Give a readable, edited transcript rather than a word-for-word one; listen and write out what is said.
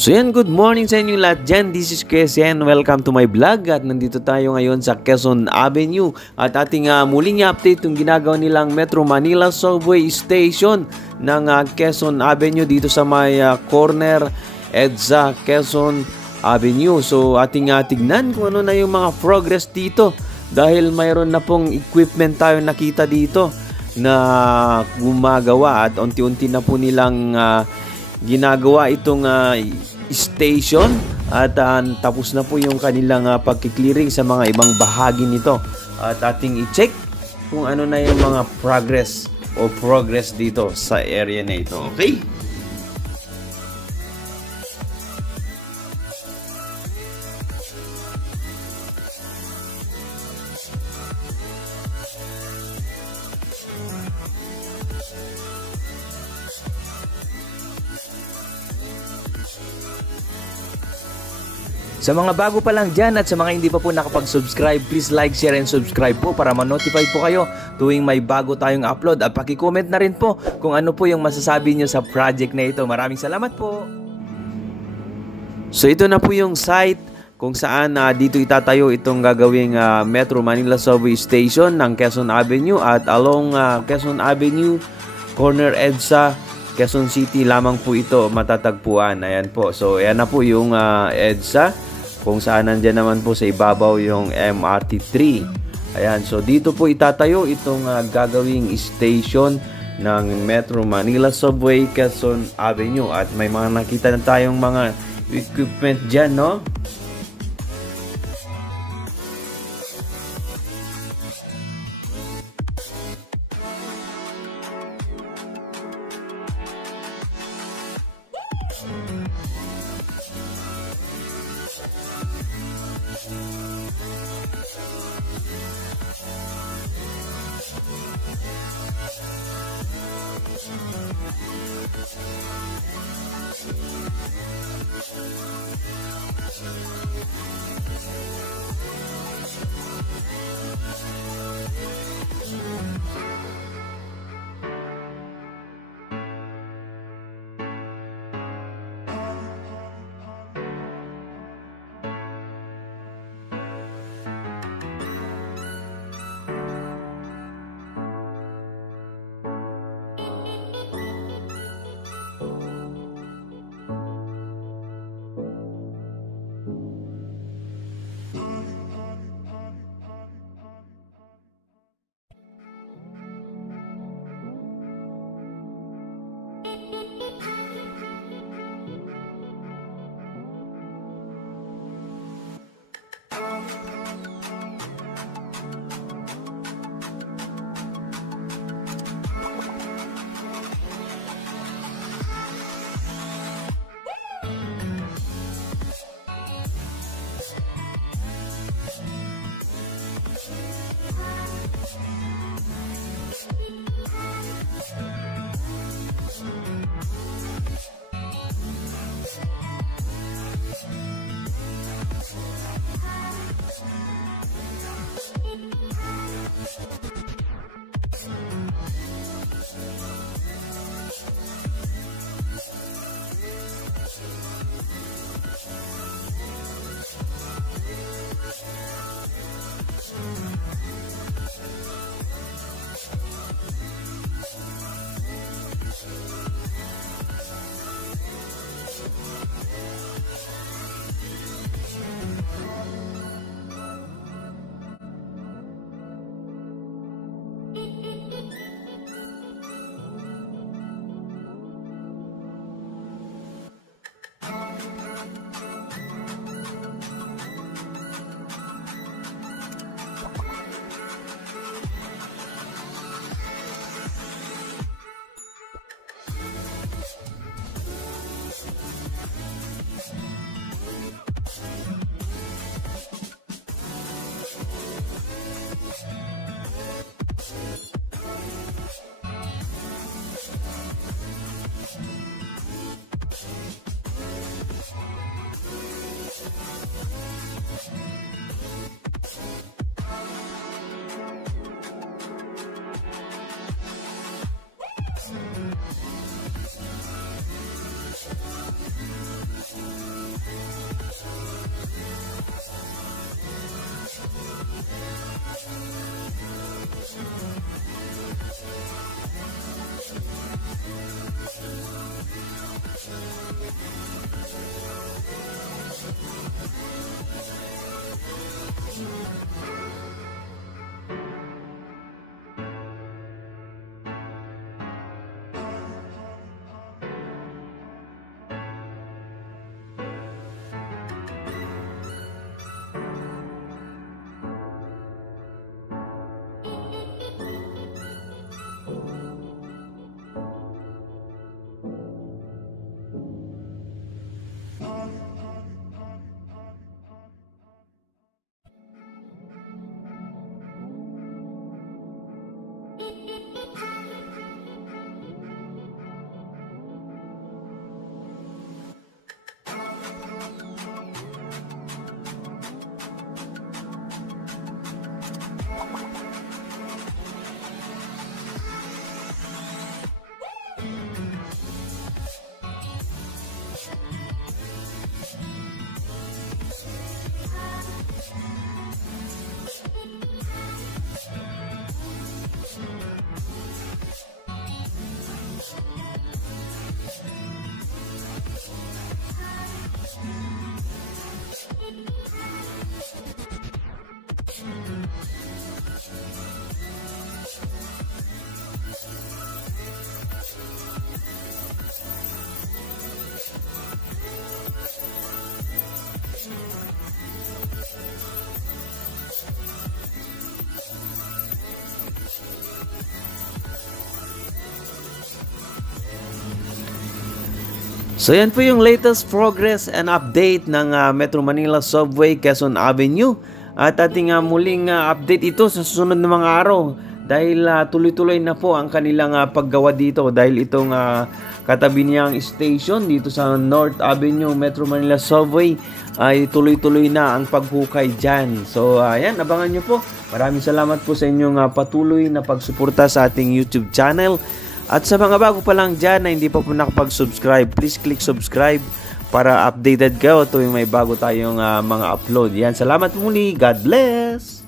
So yan, good morning sa inyo lahat dyan. This is Quezon. Welcome to my vlog. At nandito tayo ngayon sa Quezon Avenue. At ating muling update yung ginagawa nilang Metro Manila Subway Station ng Quezon Avenue dito sa may corner EDSA Quezon Avenue. So ating tignan kung ano na yung mga progress dito. Dahil mayroon na pong equipment tayo nakita dito na gumagawa at unti-unti na po nilang ginagawa itong station at tapos na po yung kanilang pagki-clearing sa mga ibang bahagi nito at ating i-check kung ano na yung mga progress dito sa area na ito. Okay? Sa mga bago pa lang dyan at sa mga hindi pa po nakapag-subscribe, please like, share, and subscribe po para ma-notify po kayo tuwing may bago tayong upload. At paki-comment na rin po kung ano po yung masasabi nyo sa project na ito. Maraming salamat po! So ito na po yung site kung saan dito itatayo itong gagawing Metro Manila Subway Station ng Quezon Avenue at along Quezon Avenue, corner EDSA, Quezon City lamang po ito matatagpuan. Ayan po. So ayan na po yung EDSA. Kung saan nandyan naman po sa ibabaw yung MRT3. Ayan, so dito po itatayo itong gagawing station ng Metro Manila Subway Quezon Avenue. At may mga nakita na tayong mga equipment dyan, no? So yan po yung latest progress and update ng Metro Manila Subway Quezon Avenue. At ating muling update ito sa susunod na mga araw dahil tuloy-tuloy na po ang kanilang paggawa dito dahil itong katabi niyang station dito sa North Avenue Metro Manila Subway ay tuloy-tuloy na ang paghukay dyan. So ayan, abangan nyo po. Maraming salamat po sa inyong patuloy na pagsuporta sa ating YouTube channel. At sa mga bago pa lang dyan na hindi pa po nakapag-subscribe, please click subscribe para updated kayo tuwing may bago tayong mga upload. Yan, salamat muli. God bless!